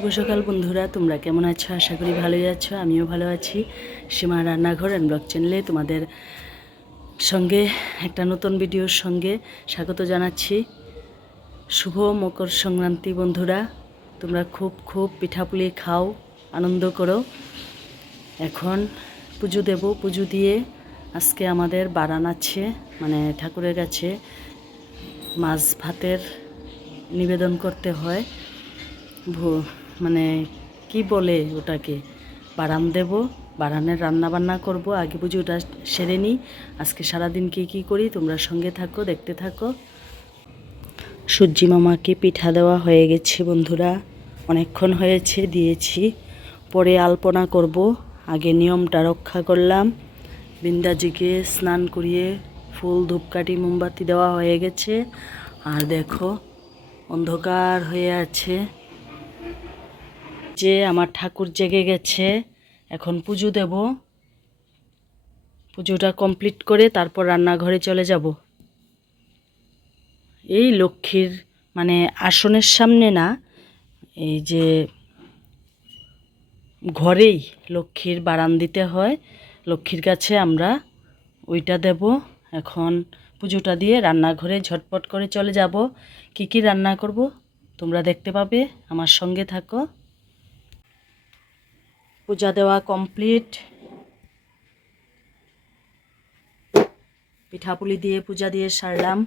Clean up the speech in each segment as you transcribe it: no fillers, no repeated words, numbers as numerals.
শুভ সকাল বন্ধুরা, তোমরা কেমন আছো? আশা করি ভালোই আছো। আমিও ভালো আছি। সীমা রান্নাঘর অ্যান্ড ব্লগ চ্যানেলে তোমাদের সঙ্গে একটা নতুন ভিডিওর সঙ্গে স্বাগত জানাচ্ছি। শুভ মকর সংক্রান্তি বন্ধুরা, তোমরা খুব পিঠাপুলি খাও, আনন্দ করো। এখন পুজো দেব। পুজো দিয়ে আজকে আমাদের বারান আছে, মানে ঠাকুরের কাছে মাছ ভাতের নিবেদন করতে হয়। মানে কি বলে ওটাকে, বারান দেব, বারানের রান্না বান্না করব। আগে পুজোটা সেরে নিই। আজকে সারাদিন কী করি তোমরা সঙ্গে থাকো, দেখতে থাকো। সূর্যি মামাকে পিঠা দেওয়া হয়ে গেছে বন্ধুরা, অনেকক্ষণ হয়েছে দিয়েছি। পরে আলপনা করব, আগে নিয়মটা রক্ষা করলাম। বৃন্দাজিকে স্নান করিয়ে ফুল ধূপকাঠি মোমবাতি দেওয়া হয়ে গেছে। আর দেখো অন্ধকার হয়ে আছে, যে আমার ঠাকুর জেগে গেছে। এখন পুজো দেব, পুজোটা কমপ্লিট করে তারপর রান্নাঘরে চলে যাব। এই লক্ষ্মীর মানে আসনের সামনে না, এই যে ঘরেই লক্ষ্মীর বারান দিতে হয়, লক্ষ্মীর কাছে আমরা ওইটা দেব। এখন পুজোটা দিয়ে রান্নাঘরে ঝটপট করে চলে যাব। কি রান্না করব তোমরা দেখতে পাবে, আমার সঙ্গে থাকো। পূজা দেওয়া কমপ্লিট, পিঠাপুলি দিয়ে পূজা দিয়ে সারলাম।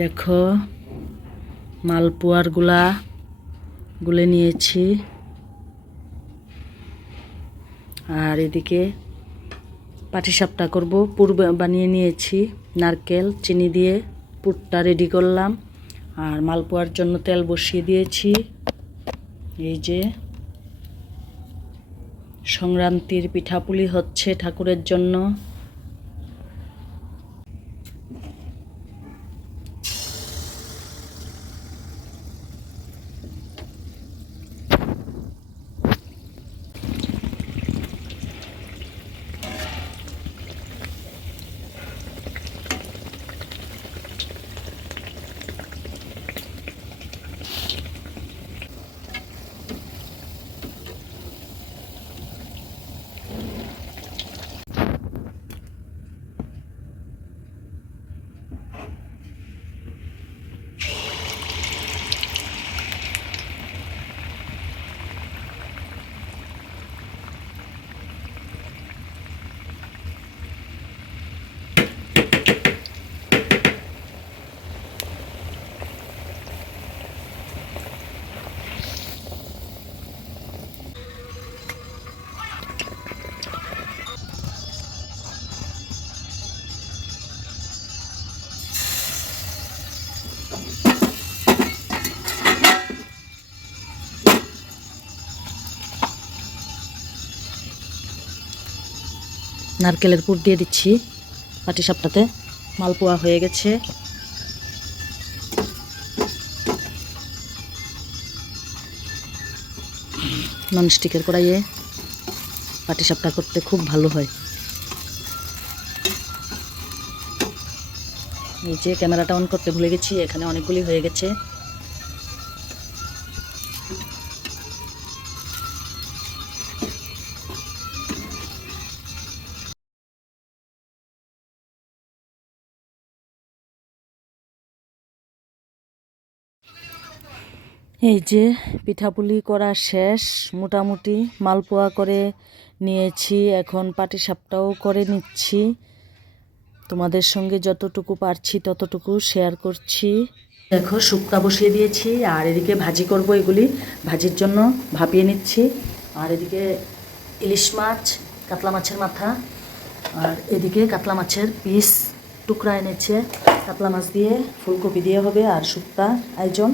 দেখো মালপোয়ার গুলে নিয়েছি, আর এদিকে পাটিসাপটা করব। পুর বানিয়ে নিয়েছি, নারকেল চিনি দিয়ে পুরটা রেডি করলাম। আর মালপোয়ার জন্য তেল বসিয়ে দিয়েছি। এই যে সংক্রান্তির পিঠাপুলি হচ্ছে ঠাকুরের জন্য। নারকেলের পুর দিয়ে দিচ্ছি পাটিসাপটাতে। মালপোয়া হয়ে গেছে। ননস্টিকের কড়াইয়ে পাটিসাপটা করতে খুব ভালো হয়। এই যে ক্যামেরাটা অন করতে ভুলে গেছি, এখানে অনেকগুলি হয়ে গেছে। এই যে পিঠাপুলি করা শেষ, মোটামুটি মালপোয়া করে নিয়েছি। এখন পাটিসাপটাও করে নিচ্ছি, তোমাদের সঙ্গে যতটুকু পারছি ততটুকু শেয়ার করছি। দেখো শুক্তা বসিয়ে দিয়েছি, আর এদিকে ভাজি করব। এগুলি ভাজির জন্য ভাপিয়ে নিচ্ছি। আর এদিকে ইলিশ মাছ, কাতলা মাছের মাথা, আর এদিকে কাতলা মাছের পিস টুকরা এনেছে। কাতলা মাছ দিয়ে ফুলকপি দিয়ে হবে। আর শুক্তা আয়োজন,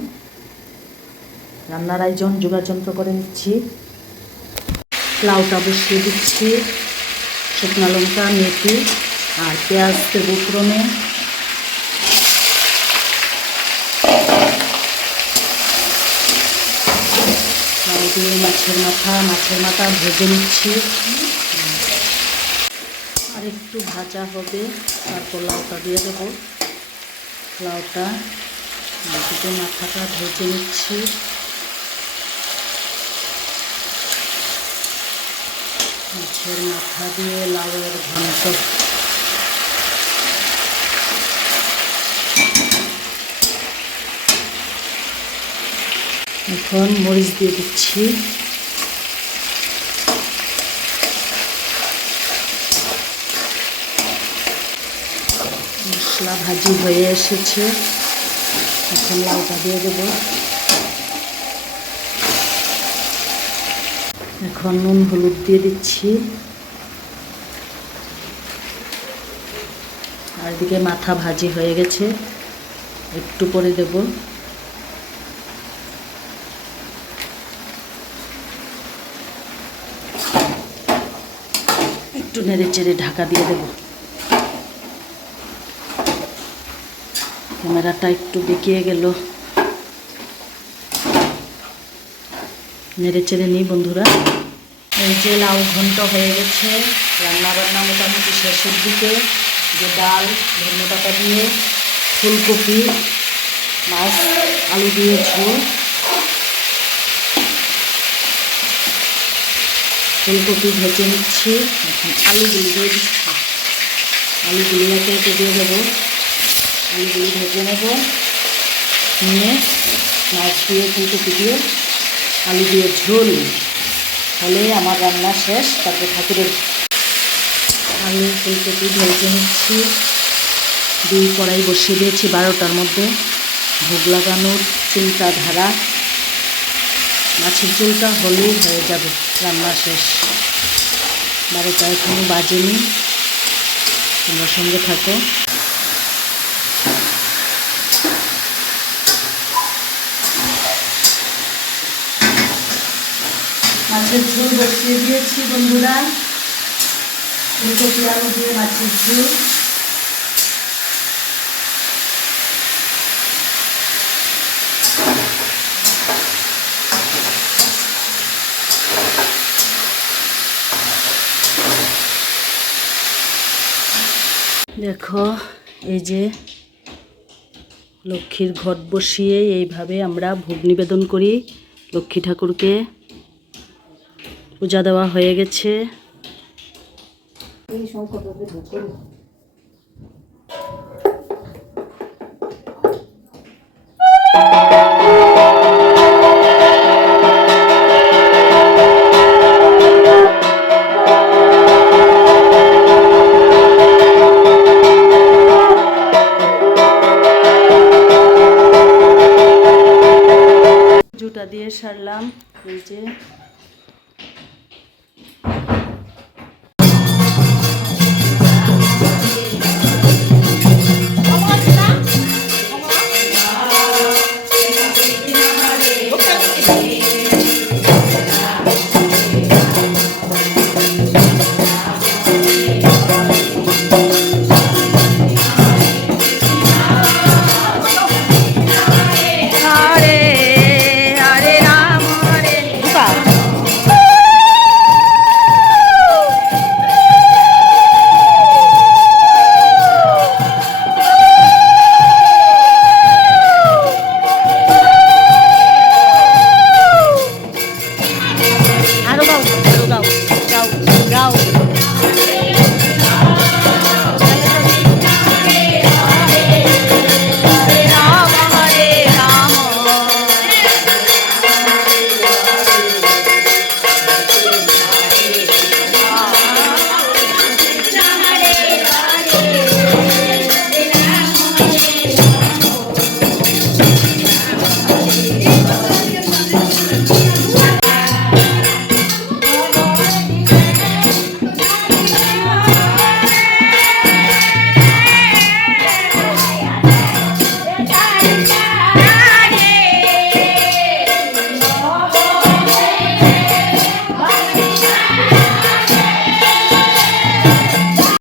রান্নার আয়োজন যোগাযন্ত্র করে নিচ্ছি। লাউটা বসিয়ে দিচ্ছি, শুকনো লঙ্কা, মেথি আর পেঁয়াজ দেবো ফোড়নে। লাউ দিয়ে মাছের মাথা ভেজে নিচ্ছি। আর একটু ভাজা হবে, তারপর লাউটা দিয়ে দেবো। লাউটা দিকে মাথাটা ভেজে নিচ্ছি। মাছের মাথা দিয়ে লাউয়ের ঘন্ট। এখন মরিচ দিয়ে দিচ্ছি। মশলা ভাজি হয়ে এসেছে, এখন লাউটা দিয়ে দেব। এখন নুন হলুদ দিয়ে দিচ্ছি। আর এদিকে মাথা ভাজি হয়ে গেছে, একটু পরে দেব। একটু নেড়ে চেড়ে ঢাকা দিয়ে দেব। ক্যামেরাটা একটু বেঁকিয়ে গেল, নেড়ে চেড়ে নিই বন্ধুরা। এই যে লাউ ঘন্ট হয়ে গেছে, রান্না বান্না মোটামুটি শেষের দিকে। যে ডাল ধনেপাতা দিয়ে, ফুলকপি, মাছ, আলু দিয়ে ঝোল। ফুলকপি ভেজে নিচ্ছি, এখন আলুগুলি দিয়ে দিচ্ছি। আলুগুলি একে একে দিয়ে দেবো। আলুগুলি ভেজে নেব, নিয়ে মাছ দিয়ে ফুলকপি দিয়ে আলু দিয়ে ঝোল হলে আমার রান্না শেষ। তারপর ঠাকুরের আলু ফুলকপি ভেজে নিচ্ছি। 2 কড়াই বসিয়ে দিয়েছি 12টার মধ্যে। ভোগ লাগানোর চুলটা ধারা, মাছের চুলটা হলেই হয়ে যাবে, রান্না শেষ। 12টা এখনও বাজেনি, তোমরা সঙ্গে থাকো। মাছের ঝোল বসিয়ে দিয়েছি বন্ধুরা। ফুলকপি আলু দিয়ে মাছের ঝোল। দেখো, এই যে লক্ষ্মীর ঘট বসিয়ে এইভাবে আমরা ভোগ নিবেদন করি লক্ষ্মী ঠাকুরকে। পূজা দেওয়া হয়ে গেছে। এই সংকটে ভোগ করি।